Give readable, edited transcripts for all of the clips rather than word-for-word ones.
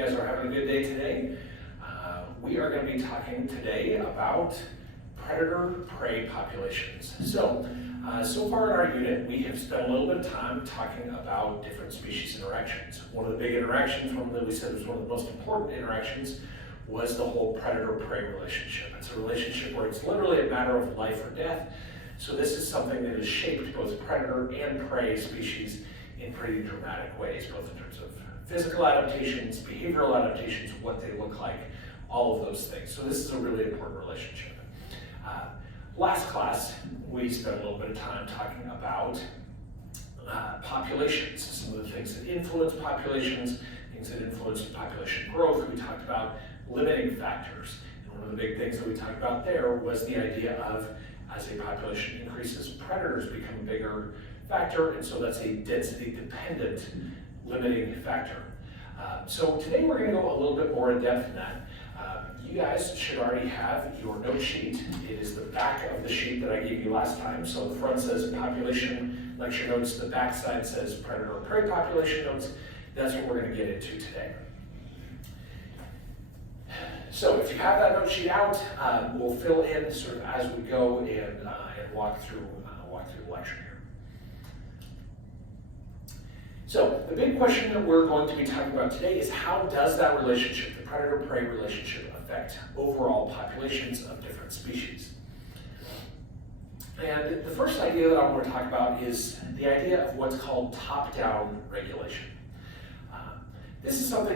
guys are having a good day today. We are going to be talking today about predator-prey populations. So far in our unit, we have spent a little bit of time talking about different species interactions. One of the big interactions, one that we said was one of the most important interactions, was the whole predator-prey relationship. It's a relationship where it's literally a matter of life or death. So this is something that has shaped both predator and prey species in pretty dramatic ways, both in terms of physical adaptations, behavioral adaptations, what they look like, all of those things. So this is a really important relationship. Last class, we spent a little bit of time talking about populations, some of the things that influence populations, things that influence population growth. We talked about limiting factors. And one of the big things that we talked about there was the idea of, as a population increases, predators become a bigger factor, and so that's a density-dependent limiting factor. So today we're going to go a little bit more in depth in that. You guys should already have your note sheet. It is the back of the sheet that I gave you last time. So the front says population lecture notes, the back side says predator and prey population notes. That's what we're going to get into today. So if you have that note sheet out, we'll fill in sort of as we go and walk through the lecture here. So the big question that we're going to be talking about today is, how does that relationship, the predator-prey relationship, affect overall populations of different species? And the first idea that I want to talk about is the idea of what's called top-down regulation. This is an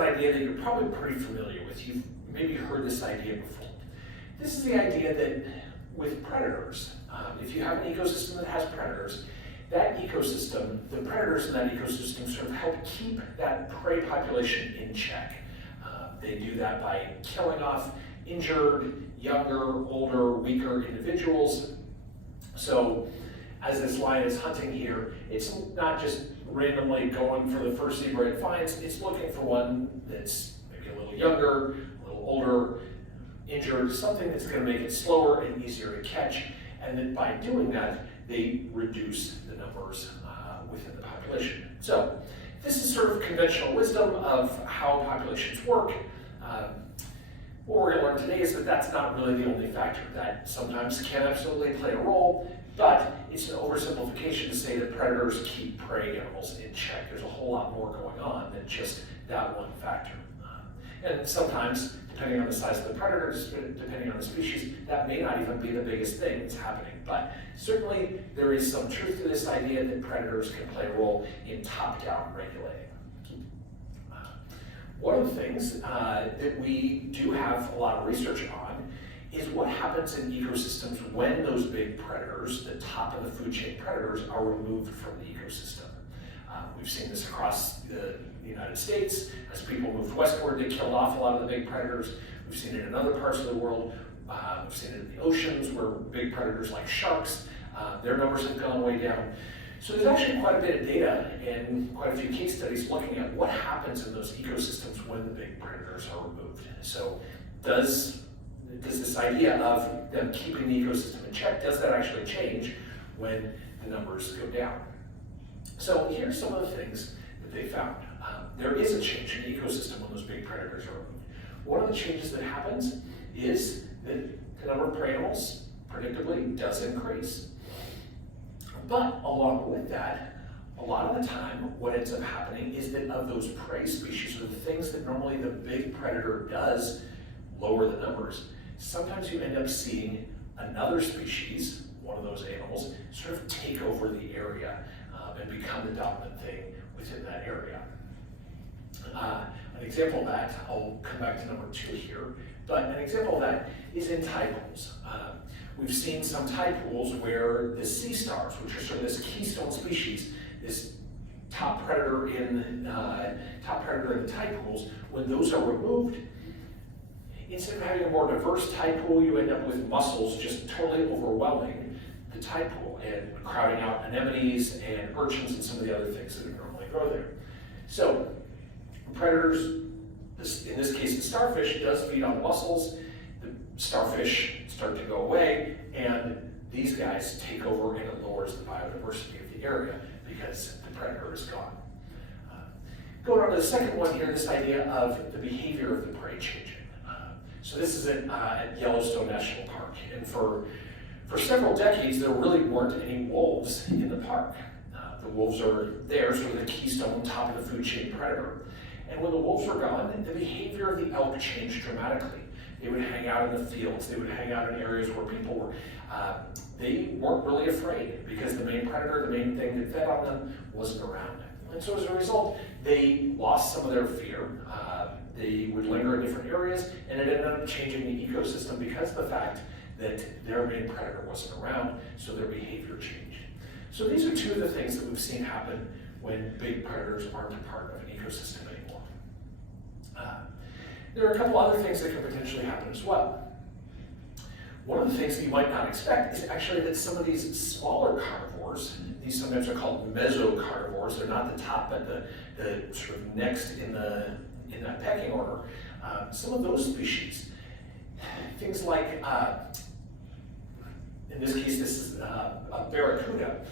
idea that you're probably pretty familiar with. You've maybe heard this idea before. This is the idea that with predators, if you have an ecosystem that has predators, that ecosystem, the predators in that ecosystem sort of help keep that prey population in check. They do that by killing off injured, younger, older, weaker individuals. So as this lion is hunting here, it's not just randomly going for the first zebra it finds, it's looking for one that's maybe a little younger, a little older, injured, something that's going to make it slower and easier to catch. And then by doing that, they reduce the numbers within the population. So this is sort of conventional wisdom of how populations work. What we're going to learn today is that that's not really the only factor. That sometimes can absolutely play a role, but it's an oversimplification to say that predators keep prey animals in check. There's a whole lot more going on than just that one factor. And sometimes, depending on the size of the predators, depending on the species, that may not even be the biggest thing that's happening. But certainly there is some truth to this idea that predators can play a role in top-down regulating. One of the things that we do have a lot of research on is what happens in ecosystems when those big predators, the top of the food chain predators, are removed from the ecosystem. We've seen this across the United States. As people moved westward, they killed off a lot of the big predators. We've seen it in other parts of the world. We've seen it in the oceans where big predators like sharks, their numbers have gone way down. So there's actually quite a bit of data and quite a few case studies looking at what happens in those ecosystems when the big predators are removed. So does this idea of them keeping the ecosystem in check, does that actually change when the numbers go down? So here's some of the things that they found. There is a change in the ecosystem when those big predators are removed. One of the changes that happens is that the number of prey animals predictably does increase. But along with that, a lot of the time, what ends up happening is that of those prey species, or the things that normally the big predator does lower the numbers, sometimes you end up seeing another species, one of those animals, sort of take over the area and become the dominant thing within that area. An example of that, I'll come back to number 2 here, but an example of that is in tide pools. We've seen some tide pools where the sea stars, which are sort of this keystone species, this top predator in the tide pools, when those are removed, instead of having a more diverse tide pool, you end up with mussels just totally overwhelming the tide pool and crowding out anemones and urchins and some of the other things that normally grow there. So predators, in this case the starfish, does feed on mussels. The starfish start to go away, and these guys take over, and it lowers the biodiversity of the area because the predator is gone. Going on to the second one here, this idea of the behavior of the prey changing. So this is at Yellowstone National Park, and for several decades there really weren't any wolves in the park. The wolves are there, sort of the keystone, top of the food chain predator. And when the wolves were gone, the behavior of the elk changed dramatically. They would hang out in the fields, they would hang out in areas where people were. They weren't really afraid because the main predator, the main thing that fed on them, wasn't around. And so as a result, they lost some of their fear. They would linger in different areas, and it ended up changing the ecosystem because of the fact that their main predator wasn't around, so their behavior changed. So these are two of the things that we've seen happen when big predators aren't a part of an ecosystem anymore. There are a couple other things that could potentially happen as well. One of the things that you might not expect is actually that some of these smaller carnivores, these sometimes are called mesocarnivores, they're not the top but the sort of next in that pecking order, some of those species, things like, in this case this is a barracuda.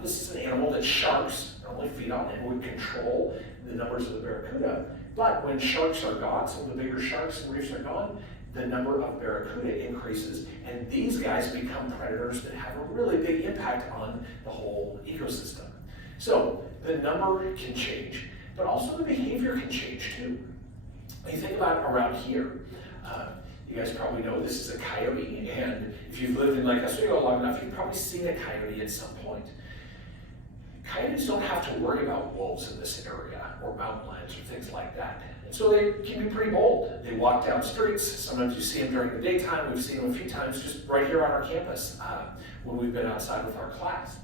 This is an animal that sharks normally feed on and would control the numbers of the barracuda. But when sharks are gone, some of the bigger sharks and reefs are gone, the number of barracuda increases, and these guys become predators that have a really big impact on the whole ecosystem. So the number can change, but also the behavior can change too. When you think about it around here, you guys probably know this is a coyote, and if you've lived in Lake Oswego long enough, you've probably seen a coyote at some point. Coyotes don't have to worry about wolves in this area, or mountain lions, or things like that. And so they can be pretty bold. They walk down streets. Sometimes you see them during the daytime. We've seen them a few times just right here on our campus when we've been outside with our class.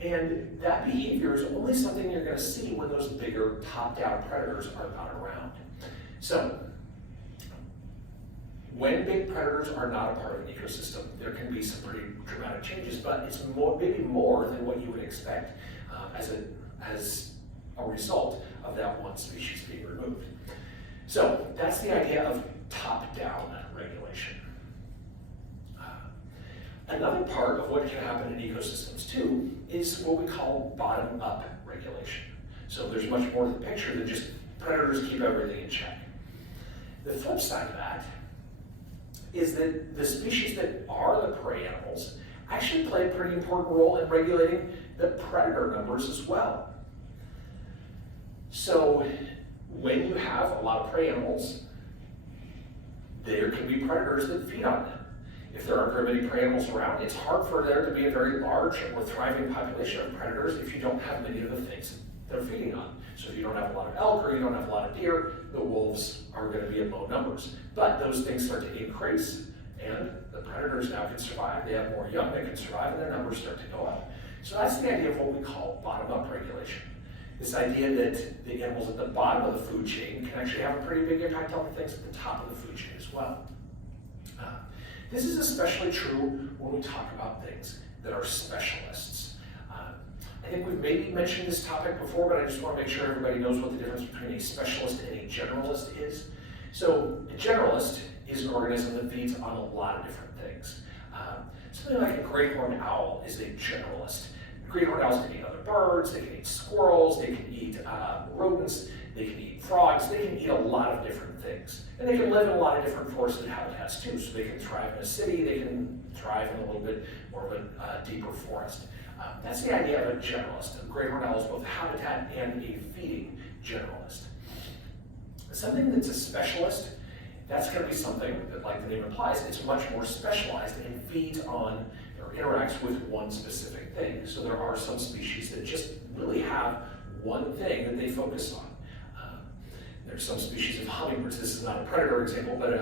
And that behavior is only something you're going to see when those bigger top-down predators are not around. So, when big predators are not a part of an ecosystem, there can be some pretty dramatic changes, but it's maybe more than what you would expect as a result of that one species being removed. So that's the idea of top-down regulation. Another part of what can happen in ecosystems too is what we call bottom-up regulation. So there's much more to the picture than just predators keep everything in check. The flip side of that is that the species that are the prey animals actually play a pretty important role in regulating the predator numbers as well. So when you have a lot of prey animals, there can be predators that feed on them. If there aren't very many prey animals around, it's hard for there to be a very large or thriving population of predators if you don't have many of the things they're feeding on. So if you don't have a lot of elk or you don't have a lot of deer, the wolves are going to be in low numbers. But those things start to increase, and the predators now can survive. They have more young that can survive, and their numbers start to go up. So that's the idea of what we call bottom-up regulation. This idea that the animals at the bottom of the food chain can actually have a pretty big impact on the things at the top of the food chain as well. This is especially true when we talk about things that are specialists. I think we've maybe mentioned this topic before, but I just want to make sure everybody knows what the difference between a specialist and a generalist is. So a generalist is an organism that feeds on a lot of different things. Something like a great horned owl is a generalist. Great horned owls can eat other birds, they can eat squirrels, they can eat rodents, they can eat frogs, they can eat a lot of different things. And they can live in a lot of different forested habitats too, so they can thrive in a city, they can thrive in a little bit more of a deeper forest. That's the idea of a generalist. A great horned owl is both a habitat and a feeding generalist. Something that's a specialist, that's going to be something that, like the name implies, it's much more specialized and feeds on or interacts with one specific thing. So there are some species that just really have one thing that they focus on. There's some species of hummingbirds. This is not a predator example, but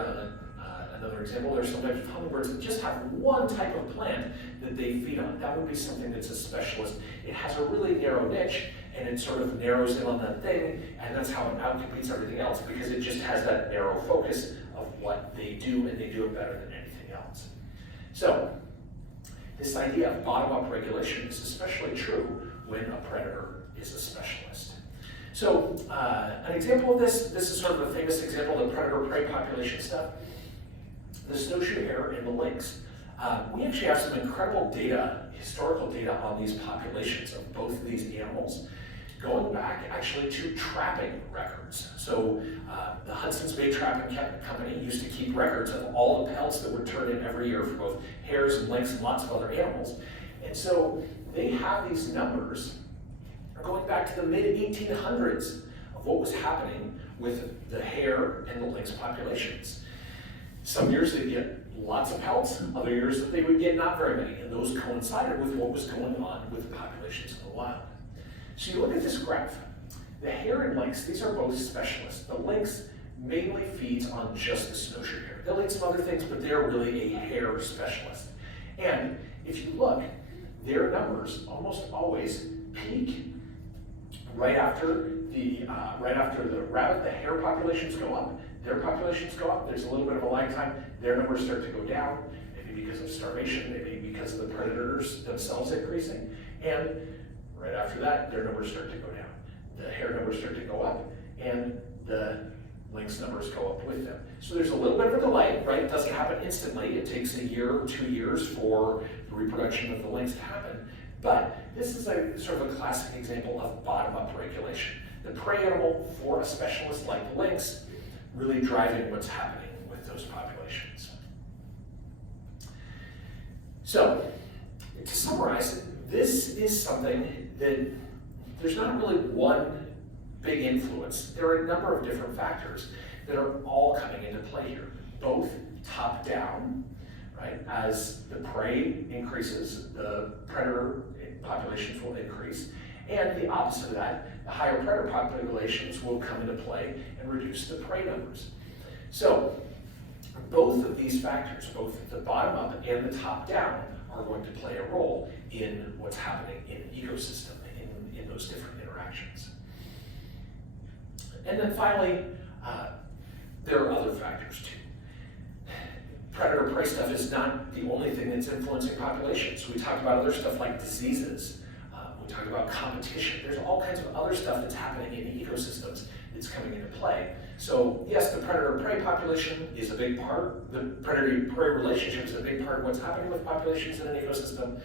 another example. There's some types of hummingbirds that just have one type of plant that they feed on. That would be something that's a specialist. It has a really narrow niche, and it sort of narrows in on that thing, and that's how it outcompetes everything else, because it just has that narrow focus of what they do, and they do it better than anything else. So, this idea of bottom-up regulation is especially true when a predator is a specialist. So, an example of this is sort of a famous example of the predator-prey population stuff. The snowshoe hare and the lynx. We actually have some incredible data, historical data on these populations of both of these animals. going back actually to trapping records. So the Hudson's Bay Trapping Company used to keep records of all the pelts that were turned in every year for both hares and lynx and lots of other animals. And so they have these numbers going back to the mid-1800s of what was happening with the hare and the lynx populations. Some years they'd get lots of pelts, other years that they would get not very many, and those coincided with what was going on with the populations in the wild. So you look at this graph. The hare and lynx, these are both specialists. The lynx mainly feeds on just the snowshoe hare. They'll eat some other things, but they're really a hare specialist. And if you look, their numbers almost always peak right after the rabbit, the hare populations go up. Their populations go up. There's a little bit of a lag time. Their numbers start to go down, maybe because of starvation, maybe because of the predators themselves increasing. And right after that, their numbers start to go down. The hare numbers start to go up, and the lynx numbers go up with them. So there's a little bit of a delay, right? It doesn't happen instantly. It takes a year or 2 years for the reproduction of the lynx to happen. But this is a sort of a classic example of bottom-up regulation. The prey animal for a specialist like the lynx really driving what's happening with those populations. So, to summarize, this is something that there's not really one big influence. There are a number of different factors that are all coming into play here, both top-down, right? As the prey increases, the predator populations will increase, and the opposite of that, the higher predator populations will come into play and reduce the prey numbers. So, both of these factors, both the bottom-up and the top-down, are going to play a role in what's happening in an ecosystem, in those different interactions. And then finally, there are other factors too. Predator-prey stuff is not the only thing that's influencing populations. We talked about other stuff like diseases. We talked about competition. There's all kinds of other stuff that's happening in ecosystems that's coming into play. So yes, the predator-prey population is a big part. The predator-prey relationship is a big part of what's happening with populations in an ecosystem,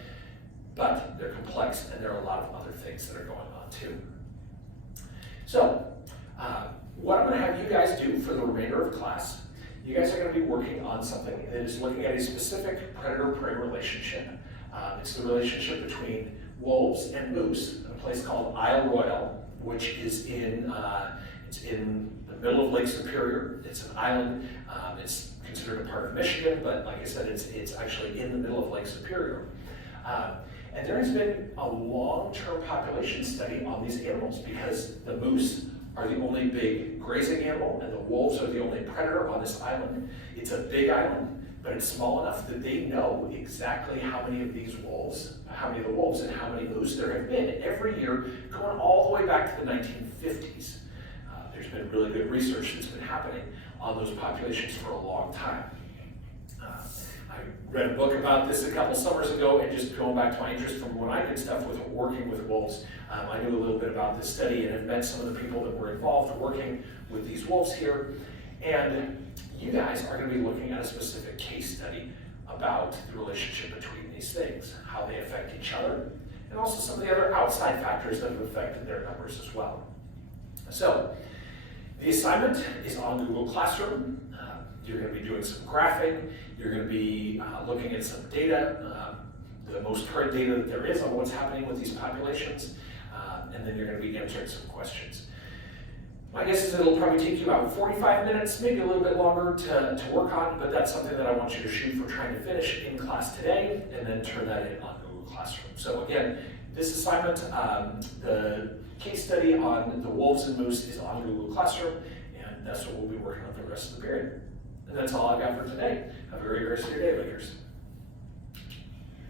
but they're complex and there are a lot of other things that are going on too. So what I'm going to have you guys do for the remainder of class, you guys are going to be working on something that is looking at a specific predator-prey relationship. It's the relationship between wolves and moose in a place called Isle Royale, which is in the middle of Lake Superior. It's an island. It's considered a part of Michigan, but like I said, it's actually in the middle of Lake Superior. And there has been a long-term population study on these animals because the moose are the only big grazing animal and the wolves are the only predator on this island. It's a big island, but it's small enough that they know exactly how many of the wolves and how many moose there have been every year going all the way back to the 1950s. There's been really good research that's been happening on those populations for a long time. I read a book about this a couple summers ago, and just going back to my interest from when I did stuff with working with wolves, I knew a little bit about this study and have met some of the people that were involved working with these wolves here. And you guys are going to be looking at a specific case study about the relationship between these things, how they affect each other, and also some of the other outside factors that have affected their numbers as well. So, the assignment is on Google Classroom. You're going to be doing some graphing. You're going to be looking at some data, the most current data that there is on what's happening with these populations, and then you're going to be answering some questions. My guess is it'll probably take you about 45 minutes, maybe a little bit longer to work on, but that's something that I want you to shoot for trying to finish in class today, and then turn that in on Google Classroom. So again, this assignment, the case study on the wolves and moose is on Google Classroom, and that's what we'll be working on for the rest of the period. And that's all I've got for today. Have a great rest of your day, Lakers.